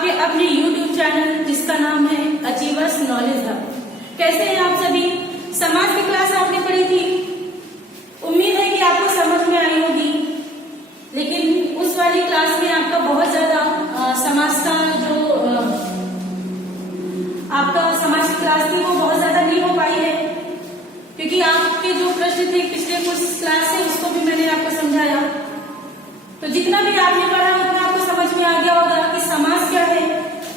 आपके अपने YouTube channel जिसका नाम है अचीवर्स नॉलेज हब। कैसे हैं आप सभी? समाज की क्लास आपने पढ़ी थी, उम्मीद है कि आपको समझ में आई होगी। लेकिन उस वाली क्लास में आपका बहुत ज्यादा समाज का जो आपका समाज की क्लास थी वो बहुत ज्यादा नहीं हो पाई है, क्योंकि आपके जो प्रश्न थे पिछले कुछ क्लास से उसको भी मैंने आपको समझाया। तो जितना भी आपने पढ़ा उतना आपको समझ में आ गया होगा कि समाज क्या है,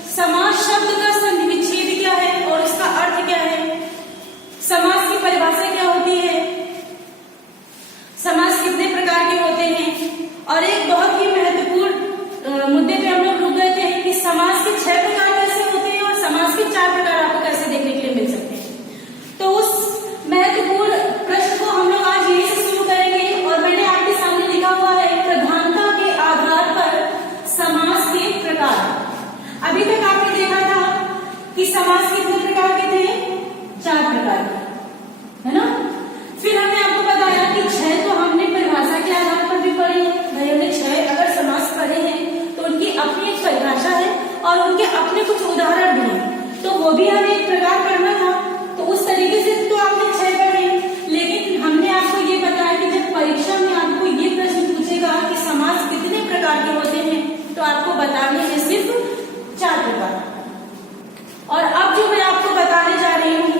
समाज शब्द का संधि विच्छेद क्या है और इसका अर्थ क्या है, समाज की परिभाषा क्या होती है, समाज कितने प्रकार के होते हैं, और एक बहुत ही महत्वपूर्ण मुद्दे पे हम लोग रुक गए थे कि समाज के 6 प्रकार कैसे होते हैं और समाज के 4 प्रकार आपको कैसे देखने के लिए मिल सकते हैं। तो उस महत्वपूर्ण प्रश्न को हम लोग आज यहीं से शुरू करेंगे और मैंने आपके सामने लिखा हुआ है प्रधानता के आधार पर समाज के प्रकार। अभी तक आपने देखा था कि समाज कितने प्रकार के थे, 4 प्रकार के, है ना। फिर हमने आपको बताया कि 6 तो हमने परिभाषा के आधार पर भी पढ़ी है। भाई हमने 6 अगर समाज पढ़े हैं तो उनकी अपनी एक परिभाषा है और उनके अपने कुछ उदाहरण भी हैं, तो वो भी हमें एक प्रकार करना था। तो उस तरीके से तो आपने 6 पढ़े, लेकिन हमने आपको ये बताया कि जब परीक्षा में आपको ये प्रश्न पूछेगा कि समाज कितने प्रकार के होते हैं तो आपको बताने हैं सिर्फ 4 प्रकार। और अब जो मैं आपको बताने जा रही हूँ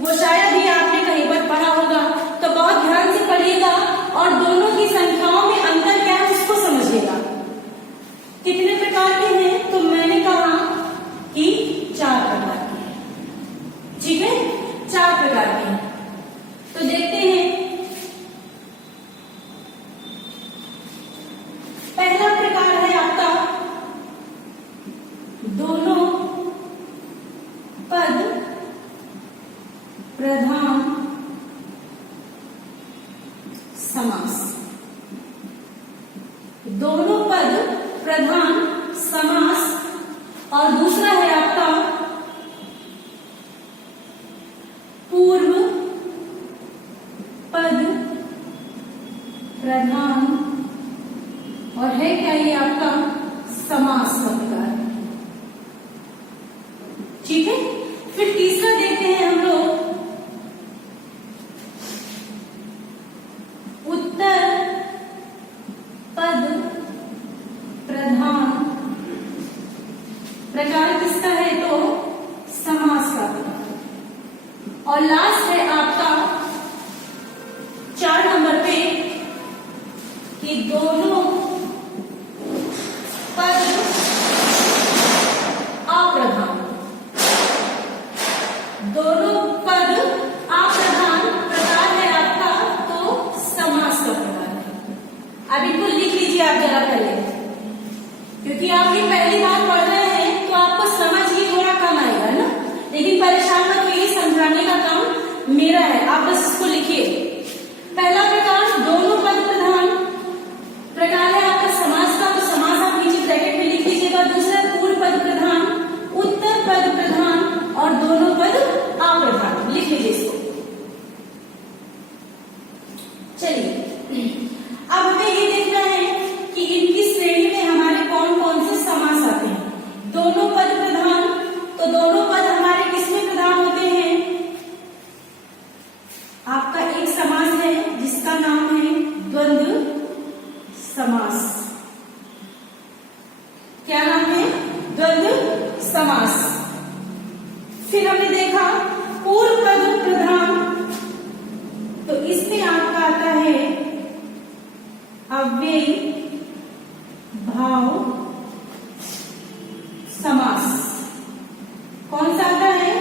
वो शायद ही आपने कहीं पर पढ़ा होगा, तो बहुत ध्यान से पढ़िएगा और दोनों की संख्याओं में अंतर क्या है उसको समझिएगा। कितने प्रकार के हैं? तो मैंने कहा कि 4 प्रकार के हैं, ठीक है, 4 प्रकार के हैं। तो देखते हैं, पहला प्रकार है आपका दोनों पद प्रधान समास। दोनों पद प्रधान समास। और दूसरा है आपका पूर्व पद प्रधान, और है क्या ये आपका समास का प्रकार, ठीक है। फिर तीसरा देखते हैं हम लोग उत्तर पद प्रधान। प्रकार किसका है? तो समास का प्रकार। और लास्ट है आपका 4 नंबर पे कि दोनों पद अप्रधान। दोनों पद अप्रधान प्रकार है आपका तो समास का प्रकार है। अब इनको लिख लीजिए आप जरा पहले, क्योंकि आप ये पहली बार पढ़ रहे हैं तो आपको समझ ही थोड़ा कम आएगा ना, लेकिन परेशान मत होइए, समझाने का काम मेरा है, आप बस इसको लिखिए। पहला प्रकार दोनों पद प्रधान प्रकार है आपका समास का, तो समास आप नीचे ब्रैकेट में लिख लीजिएगा। दूसरा पूर्व पद प्रधान, उत्तर पद प्रधान और दोनों पद अप्रधान, लिख लीजिए इसको। चलिए अब हमें ये देखना है कि इनकी श्रेणी में हमारे कौन कौन से समास आते हैं। दोनों पद प्रधान, तो दोनों पद हमारे किसमें प्रधान होते हैं? आपका एक समास है जिसका नाम है द्वंद्व समास। क्या नाम है? द्वंद्व समास। फिर हमने देखा पूर्व पद प्रधान, तो इसमें आपका आता है अव्ययी भाव समास। कौन सा आता है?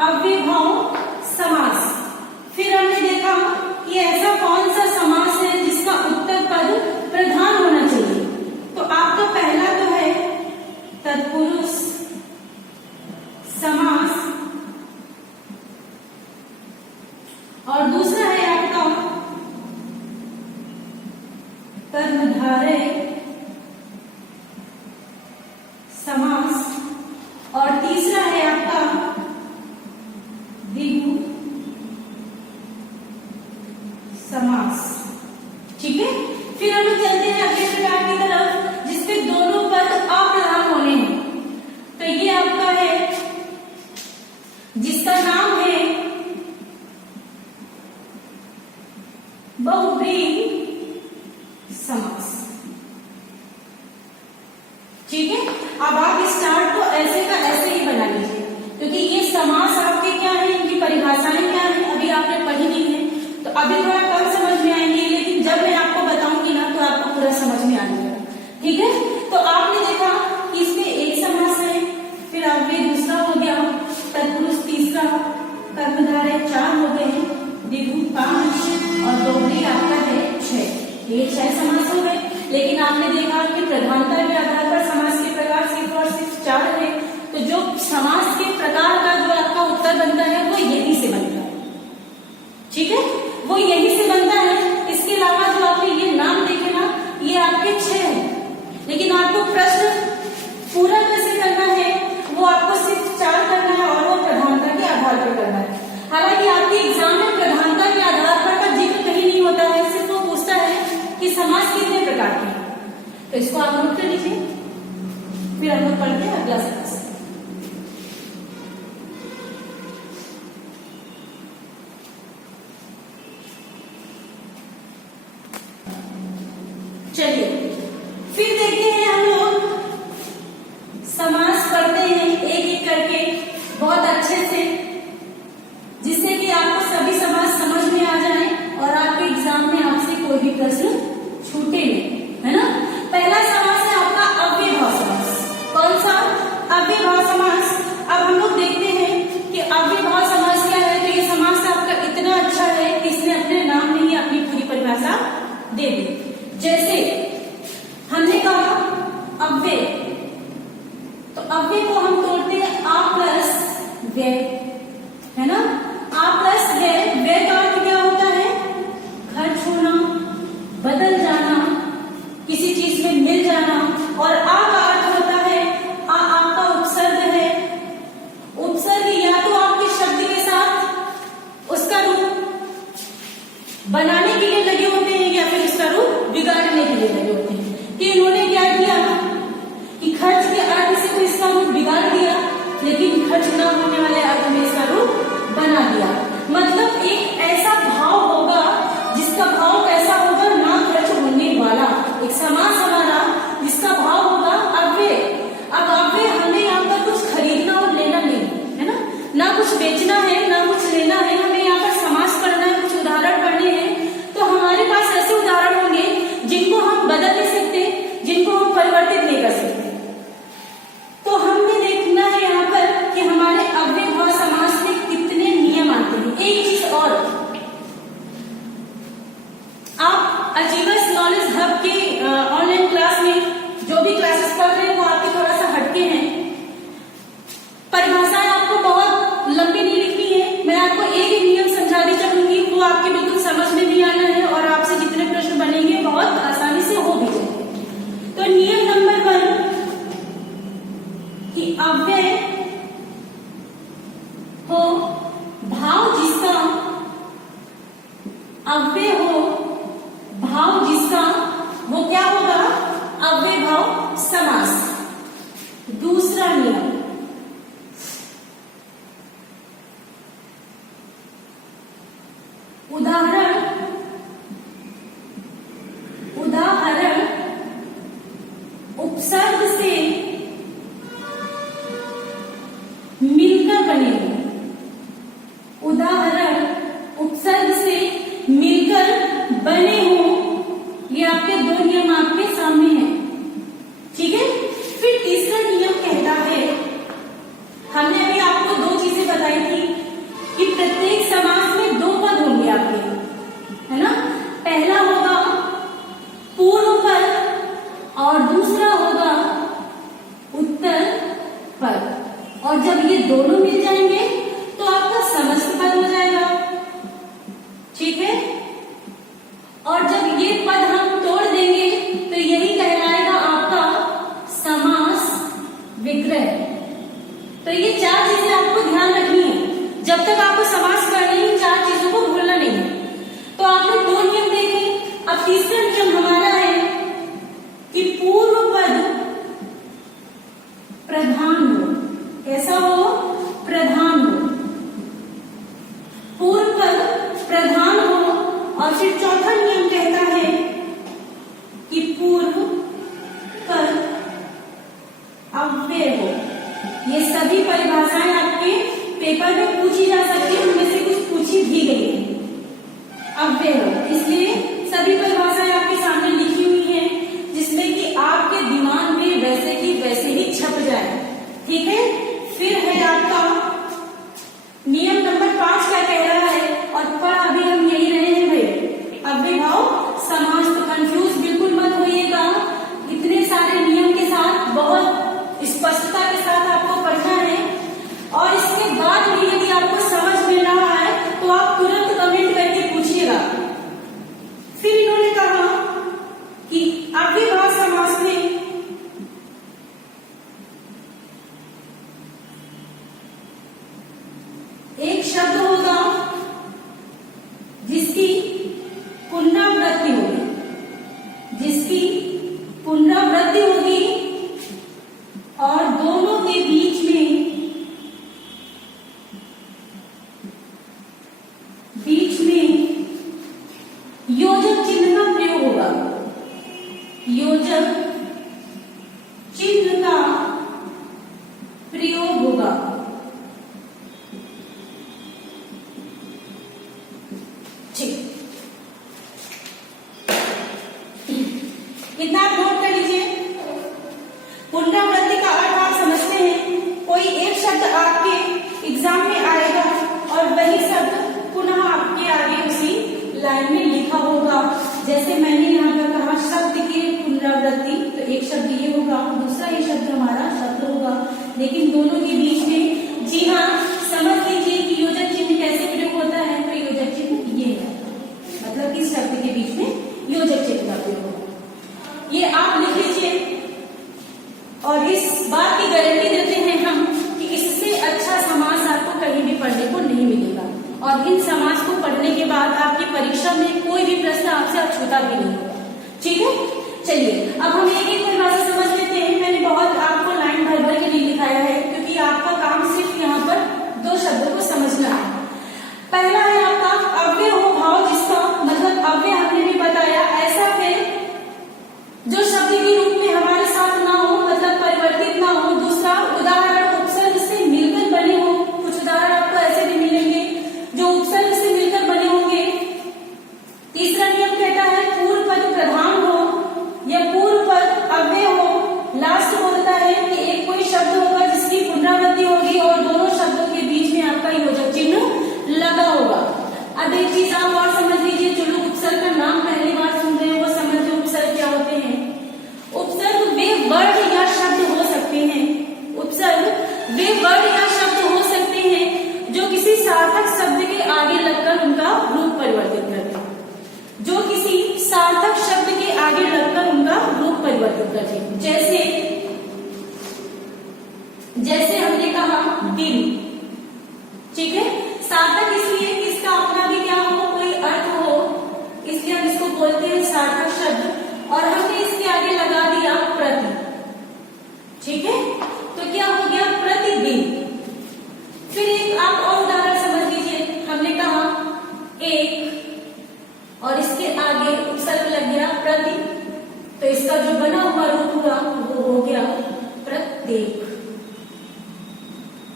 अव्ययी भाव समास। फिर हमने देखा कि ऐसा कौन सा समास है जिसका उत्तर पद प्रधान होना चाहिए, तो आपका पहला तो है तत्पुरुष ठीक है, अब आप स्टार्ट को ऐसे का ऐसे ही बना लीजिए, क्योंकि ये समास आपके क्या है, इनकी परिभाषाएं क्या है अभी आपने पढ़ी नहीं है, तो अभी थोड़ा कम समझ में आएंगे, लेकिन जब मैं आपको बताऊंगी ना तो आपको पूरा समझ में आ जाएगा। ठीक है, तो आपने देखा कि इसमें एक समास है, फिर अव्यय दूसरा हो गया, तत्पुरुष तीसरा, कर्मधारय 4 हो गए, द्विगु 5 और दोहरी आपका है 6। ये 6 समास हो गए। लेकिन आपने देखा कि प्रधानता के आधार पर समास के प्रकार सिर्फ और सिर्फ 4 है, तो जो समास के प्रकार का जो आपका उत्तर बनता है वो यही से बनता है। ठीक है, वो यही से बनता है। इसके अलावा जो आपने ये नाम देखे ना, ये आपके 6 है, लेकिन आपको प्रश्न पूरा कैसे करना है वो आपको सिर्फ 4 करना है, और वो प्रधानता के आधार पर करना है। हालांकि आपके एग्जाम में प्रधानता के आधार पर का जिक्र कहीं नहीं होता है, सिर्फ वो पूछता है कि समास कितने प्रकार के हैं। तो इसको आप नोट कर लीजिए, फिर हम लोग पढ़ते हैं अगला समास। चलिए फिर देखते हैं हम लोग समास पढ़ते हैं एक एक करके बहुत अच्छे से, जिससे कि आपको सभी समास समझ में आ जाए और आपके एग्जाम में आपसे कोई भी प्रश्न छूटे नहीं, है ना। पहला समास है आपका अव्ययभाव समास। कौन सा? अव्ययभाव समास। अब हम लोग देखते हैं कि अव्ययभाव समास क्या है। तो ये समास आपका इतना अच्छा है कि इसने अपने नाम में ही अपनी पूरी परिभाषा दे दी। जैसे हमने कहा अव्यय, तो अव्यय को हम तोड़ते हैं आ प्लस व्यय, है ना। आ प्लस व्यय, व्यय का अर्थ क्या होता है? खर्च होना, बदल जाना, किसी चीज में मिल जाना। और आ का अर्थ होता है, आ आपका उपसर्ग है। उपसर्ग या तो आपके शब्द के साथ उसका रूप बनाने के लिए लगे होते हैं या फिर उसका रूप बिगाड़ने के लिए लगे होते हैं। कि इन्होंने क्या किया कि खर्च के अर्थ से तो इसका रूप बिगाड़ दिया, लेकिन खर्च न होने वाले अर्थ में इसका रूप बना दिया। मतलब एक ऐसा भाव होगा जिसका भाव कैसा होगा? ना खर्च होने वाला। एक समास हमारा जिसका भाव होगा अव्यय। अब अव्यय हमें यहाँ पर कुछ खरीदना और लेना नहीं है ना, ना कुछ बेचना है ना कुछ लेना है, हमें यहाँ पर समास पढ़ना है, कुछ उदाहरण पढ़ने हैं। तो हमारे पास ऐसे उदाहरण होंगे जिनको हम बदल नहीं सकते, जिनको हम परिवर्तित नहीं कर सकते। तो हमने देखना है यहाँ पर कि हमारे अव्ययभाव समास में कितने नियम आते हैं। एक चीज और, आप अचीवर्स नॉलेज हब के ऑनलाइन क्लास में जो भी क्लासेस पढ़ रहे हैं वो आपके थोड़ा सा हटके हैं। परिभाषाएं आपको बहुत लंबी नहीं लिखनी है, मैं आपको एक एक नियम समझा दी चलूंगी, वो आपके बिल्कुल समझ में भी आना है और आपसे जितने प्रश्न बनेंगे बहुत आसानी से हो भी जाएंगे। तो नियम नंबर 1 कि अव्यय हो भाव जिसका, अव्यय हो भाव जिसका, वो क्या होगा? अव्ययभाव समास। दूसरा नियम, उदाहरण उपसर्ग से मिलकर बने हो। उदाहरण उपसर्ग से मिलकर बने हो, ये आपके 2 नियम आपके सामने हैं। ठीक है, फिर तीसरा नियम कहता है, हमने अभी आपको 2 चीजें बताई थी कि प्रत्येक समास में 2 पद होंगे आपके, है ना। पहला होगा पूर्व पद और दूसरा होगा पेपर में पूछी जा सकती है, उनमें से कुछ पूछी भी गई है। अव्यय, इसलिए सभी परिभाषाएं आपके सामने लिखी हुई हैं, जिसमें कि आपके दिमाग में वैसे की वैसे ही छप जाए। ठीक है, फिर है आपका नियम नंबर 5 क्या कह रहा है, और पढ़ अभी हम यही रहे हैं भाई, अव्ययभाव समास। तो कंफ्यूज बिल्कुल मत होइएगा, इतने सारे नियम के साथ बहुत स्पष्टता के साथ आपको पढ़ना है। और इसके बाद भी यदि आपको समझ में ना आए तो आप तुरंत कमेंट करके पूछिएगा। फिर इन्होंने कहा कि अव्ययभाव समास में एक शब्द होगा जिसकी पुनरावृत्ति होगी, जिसकी पुनरावृत्ति होगी, और दोनों के बीच में योजक चिन्ह का प्रयोग होगा, योजक चिन्ह का प्रयोग होगा। ठीक, इतना आप नोट कर लीजिए। पुनरावृत्ति का अर्थ आप समझते हैं, कोई एक शब्द आपके एग्जाम में आएगा और वही शब्द पुनः आपके आगे उसी लाइन में लिखा होगा। जैसे मैंने यहाँ पर कहा शब्द की पुनरावृत्ति, तो एक शब्द ये होगा, दूसरा ये शब्द हमारा शब्द होगा, लेकिन दोनों के बीच में, जी हाँ, समझ लीजिए कि योजक चिन्ह कैसे प्रयोग होता है। तो योजक चिन्ह ये है, मतलब कि शब्द के बीच में योजक चिन्ह का प्रयोग होगा। ये आप लिख लीजिए, और इस बात की गारंटी देते हैं हम कि इससे अच्छा समास आपको कहीं भी पढ़ने को नहीं मिलेगा, और इन समास को पढ़ने के बाद आपकी परीक्षा में कोई भी प्रश्न आपसे अछूता भी नहीं होगा। ठीक है, चलिए अब हम एक एक परिभाषा समझ लेते हैं। मैंने बहुत आपको लाइन भर भर के नहीं लिखाया है, क्योंकि आपका काम सिर्फ यहाँ पर 2 शब्दों को समझना है। पहला है आपका अव्ययभाव, जिसका मतलब अव्यय हमने भी बताया ऐसा है जो शब्द के रूप में हमारे साथ ना हो, मतलब परिवर्तित ना हो। दूसरा उदाहरण उपसर्ग से मिलकर बने हो, कुछ उदाहरण आपको ऐसे भी मिलेंगे जो उपसर्ग से मिलकर बने होंगे। तीसरा नियम कहता है पूर्व पद प्रधान हो या पूर्व पद अव्यय हो। लास्ट बोलता है कि एक कोई शब्द होगा जिसकी पुनरावृत्ति होगी और दोनों शब्दों के बीच में आपका योजक चिन्ह लगा होगा। अब एक चीज आप और समझ लीजिए, जो लोग उपसर्ग का नाम पहली बार सुन रहे हैं वो समझ लो उपसर्ग क्या होते हैं। उपसर्ग वे वर्ड या शब्द हो सकते हैं, उपसर्ग वे वर्ड या शब्द हो सकते हैं जो किसी सार्थक शब्द के आगे लगकर उनका रूप परिवर्तित करते हैं, जो किसी सार्थक शब्द के आगे लगकर उनका रूप परिवर्तित करते हैं। जैसे हमने कहा दिन, ठीक है, सार्थक इसलिए कि इसका अपना भी क्या हो, कोई अर्थ हो, इसलिए हम इसको बोलते हैं सार्थक शब्द, और हमने इसके आगे लगा दिया प्रति। ठीक है, तो क्या हो गया प्रतिदिन। फिर एक आप और उदाहरण समझ लीजिए, हमने कहा एक और इसके आगे उपसर्ग लग गया प्रति, तो इसका जो बना हुआ रूप हुआ वो हो गया प्रत्येक।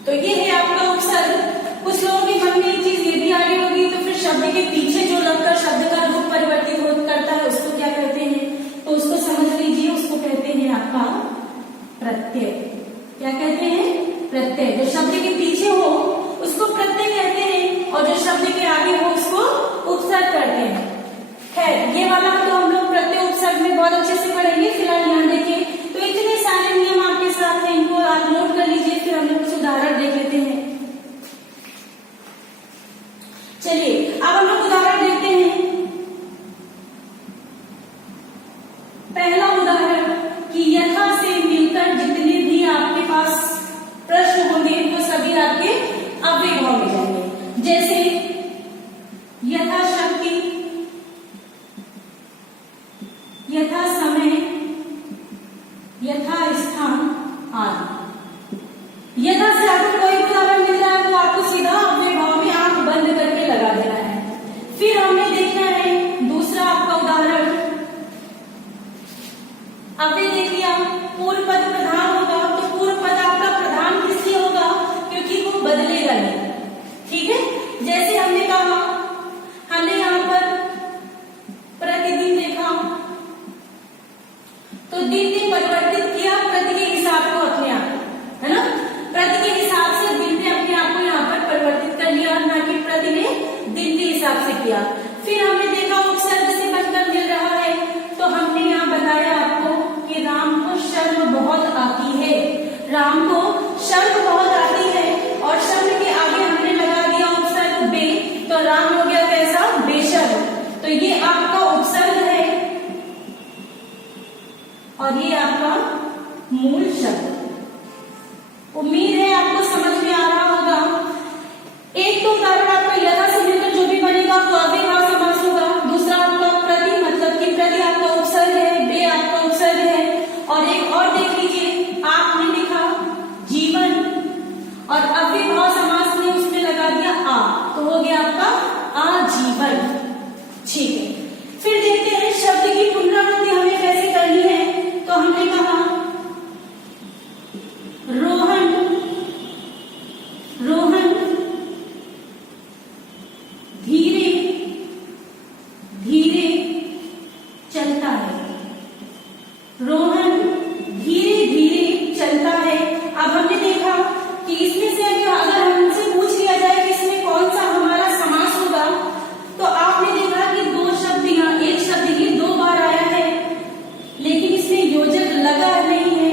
तो ये है आपका उपसर्ग। कुछ लोगों के मन में एक चीज ये भी आ रही होगी, तो फिर शब्द के पीछे जो लगकर शब्द का रूप परिवर्तित करता है उसको क्या कहते हैं, तो उसको समझ लीजिए, उसको कहते हैं आपका प्रत्यय। क्या कहते हैं, प्रत्यय। जो शब्द के पीछे हो उसको प्रत्यय कहते हैं, और जो शब्द के आगे हो उसको उपसर्ग करते हैं। खैर, ये वाला तो हम लोग प्रत्यय उपसर्ग में बहुत अच्छे से पढ़ेंगे। फिलहाल यहाँ देखिए, तो इतने सारे नियम आपके साथ हैं, इनको आप नोट कर लीजिए। फिर हम लोग कुछ उदाहरण देख लेते हैं। चलिए अब हम लोग उदाहरण देखते हैं। पहला उदाहरण कि यथा से मिलकर जितने भी आपके पास प्रश्न होंगे वो सभी आपके अव्ययभाव में जाएंगे। जैसे यथा शक्ति, यथा समय, यथा स्थान आदि। यथा से आपको कोई उदाहरण मिल रहा है तो आपको सीधा अव्ययभाव में आंख बंद करके लगा देना है। फिर हमने देखना है दूसरा आपका उदाहरण, अव्यय देख लिया, पूर्व पद प्रधान होगा, तो पूर्व पद आपका प्रधान किसलिए होगा, क्योंकि वो बदलेगा नहीं। में परिवर्तित किया प्रति के हिसाब को अपने आप, है ना, प्रति के हिसाब से दिन ने अपने आप को यहाँ पर परिवर्तित कर लिया, ना कि प्रति ने दिन के हिसाब से किया। फिर हमने देखा उपसर्ग से बनकर मिल रहा है, तो हमने यहाँ बताया आपको कि राम को शर्म बहुत आती है, राम को शर्म बहुत आती है, और शर्म के आगे हमने लगा दिया उपसर्ग बे, तो राम हो गया कैसा, बेशर्म। तो ये आपका उपसर्ग है और ये आपका मूल शब्द। उम्मीद है आपको समझ में आ रहा होगा। एक तो उदाहरण आपका यथा से मिलकर जो भी बनेगा वो अव्ययभाव समास होगा। दूसरा आपका प्रति, मतलब कि प्रति आपका उपसर्ग है, बे आपका उपसर्ग है, और एक और देख लीजिए, आपने लिखा जीवन और अव्ययभाव समास ने उसमें लगा दिया आ, तो हो गया आपका आजीवन। ठीक है, फिर देखते हैं शब्द की पुनरावृत्ति हमें कैसे करनी है। तो हमने कहा रोहन, रोहन धीरे धीरे चलता है, रोहन धीरे धीरे चलता है। अब हमने देखा कि इसमें से अगर हमसे पूछ लिया जाए कि इसमें कौन सा हमारा समास होगा, तो आपने देखा कि दो शब्द यहाँ, एक शब्द ही दो बार आया है, लेकिन इसमें योजक लगा नहीं है।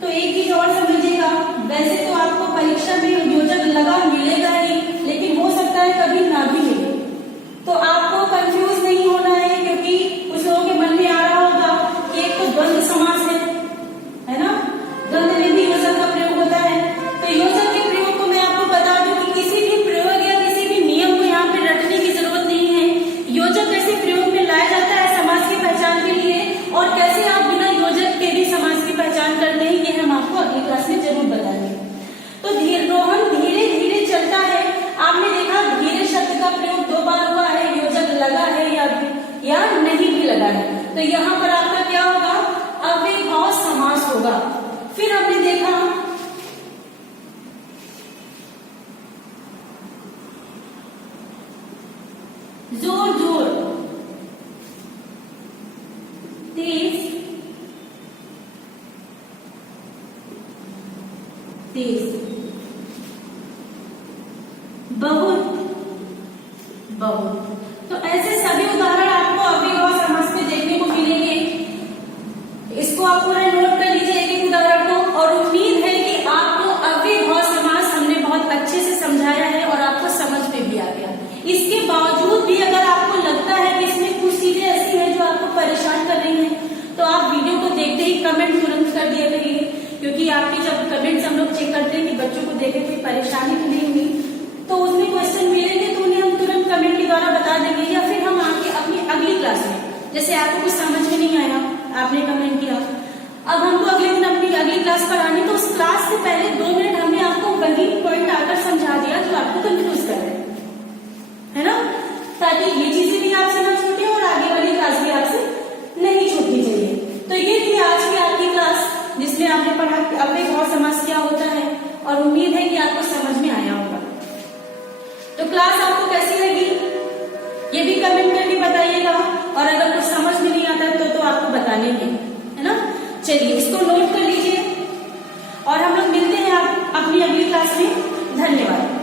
तो एक चीज और समझिएगा, वैसे तो आपको परीक्षा में योजक लगा मिलेगा ही, लेकिन हो सकता है कभी ना भी मिले, तो आपको कंफ्यूज नहीं होना है, क्योंकि कुछ लोगों के मन में आ रहा होगा कि एक तो द्वंद्व समास है ना, द्वंद्व में भी योजक का प्रयोग होता है। तो योजक के प्रयोग को मैं आपको बता दूं कि किसी भी प्रयोग या किसी भी नियम को यहाँ पे रटने की जरूरत नहीं है। योजक कैसे प्रयोग में लाया जाता है समास की पहचान के लिए, और कैसे आप बिना योजक के भी समास की पहचान करते हैं, ये हम आपको अगली क्लास में जरूर बताएंगे। तो रोहन धीरे धीरे चलता है, आपने देखा धीरे शब्द का प्रयोग दो बार हुआ है, योजक लगा है या नहीं भी लगा है, तो यहाँ पर आपका क्या होगा, अव्ययभाव समास होगा। फिर हमने देखा जोर जोर, तेज तेज, बहुत बहुत। तो ऐसे सभी उदाहरण आपको अव्ययभाव समास में देखने को मिलेंगे। इसको आप पूरा नोट कर लीजिए एक एक उदाहरण को, और उम्मीद है कि आपको अव्ययभाव समास हमने बहुत अच्छे से समझाया है और आपको समझ में भी आ गया। इसके बावजूद भी अगर आपको लगता है कि इसमें कुछ चीजें ऐसी हैं जो आपको परेशान कर रही हैं, तो आप वीडियो को देखते ही कमेंट तुरंत कर दिया करिए, क्योंकि आपके जब कमेंट्स हम लोग चेक करते हैं कि बच्चों को देखे कोई परेशानी तो नहीं हुई, तो उसमें क्वेश्चन मिलेंगे तो उन्हें हम तुरंत कमेंट के द्वारा बता देंगे, या फिर हम आके अपनी अगली क्लास में, जैसे आपको कुछ समझ में नहीं आया, आपने कमेंट किया, अब हमको अगले दिन अपनी अगली क्लास पढ़ानी, तो उस क्लास से पहले 2 मिनट हमने आपको वही पॉइंट आकर समझा दिया जो आपको कंफ्यूज कर रहे हैं, है ना, ताकि ये चीजें भी आपसे ना छूटे और आगे वाली क्लास भी आपसे नहीं छूटनी चाहिए। तो ये थी आज की आपकी क्लास, जिसमें आपने पढ़ा कि अव्ययभाव समास क्या होता है, और उम्मीद है कि आपको समझ में आया होगा। तो क्लास आपको कैसी लगी ये भी कमेंट करके बताइएगा, और अगर कुछ समझ में नहीं आता तो आपको बता लेंगे, है ना। चलिए इसको नोट कर लीजिए, और हम लोग मिलते हैं आप अपनी अगली क्लास में। धन्यवाद।